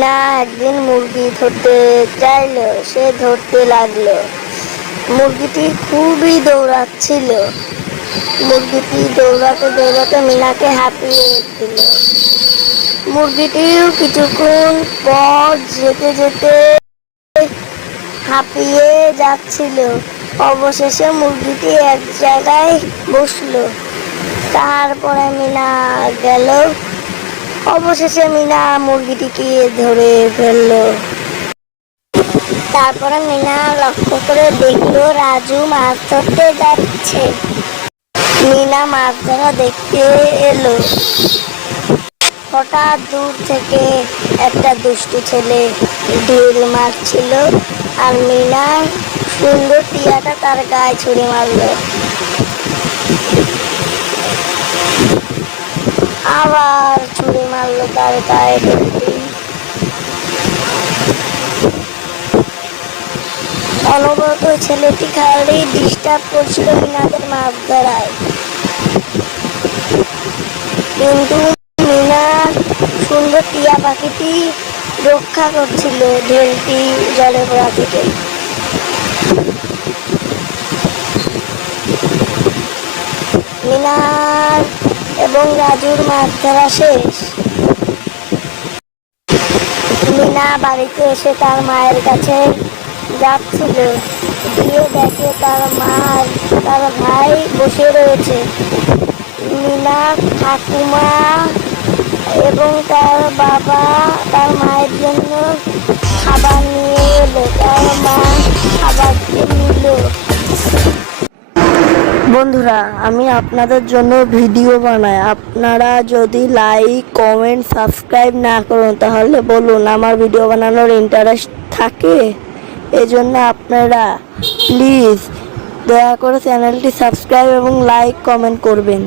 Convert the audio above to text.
মিনা একদিন মুরগি ধরতে চাইলো, সে ধরতে লাগলো। মুরগিটি খুবই দৌড়াচ্ছিল। মুরগিটি দৌড়াতে দৌড়াতে মিনাকে হাঁপিয়ে দিল। মুরগিটিও কিছুক্ষণ পর যেতে যেতে হাঁপিয়ে যাচ্ছিল। অবশেষে মুরগিটি এক জায়গায় বসলো। তারপরে মিনা গেল। অবশেষে মিনা মুরগিটিকে ধরে ফেললো। তারপরে মিনা লক্ষ্য করে দেখলো রাজু মাছ ধরতে যাচ্ছে। মিনা মাছ ধরা দেখতে এলো। হঠাৎ দূর থেকে একটা দুষ্টু ছেলে ঢিল মারছিল, আর মিনা সুন্দর টিয়াটা তার গায়ে ছুঁড়ে মারলো। আবার ছুঁড়ে মারলো তার গায়ে ঢিলটি। অনবরত ছেলেটি খালি ডিস্টার্ব করছিল মিনাদের মাছ ধরায়। কিন্তু মিনা সুন্দর টিয়া পাখিটি রক্ষা করছিল ঢেলটি জলে পড়া থেকে। মিনার এবং রাজুর মাছ ধরা শেষ। মিনা বাড়িতে এসে তার মায়ের কাছে যাচ্ছিল, গিয়ে দেখে তার মা আর তার ভাই বসে রয়েছে। মিনা ঠাকুমা এবং তার বাবা তার মায়ের জন্য খাবার নিয়ে এলো। তার মা খাবারটি নিল। বন্ধুরা, আমি আপনাদের জন্য ভিডিও বানাই। আপনারা যদি লাইক, কমেন্ট, সাবস্ক্রাইব না করুন তাহলে বলুন আমার ভিডিও বানানোর ইন্টারেস্ট থাকে। এজন্য আপনারা প্লিজ দয়া করে চ্যানেলটি সাবস্ক্রাইব এবং লাইক কমেন্ট করবেন।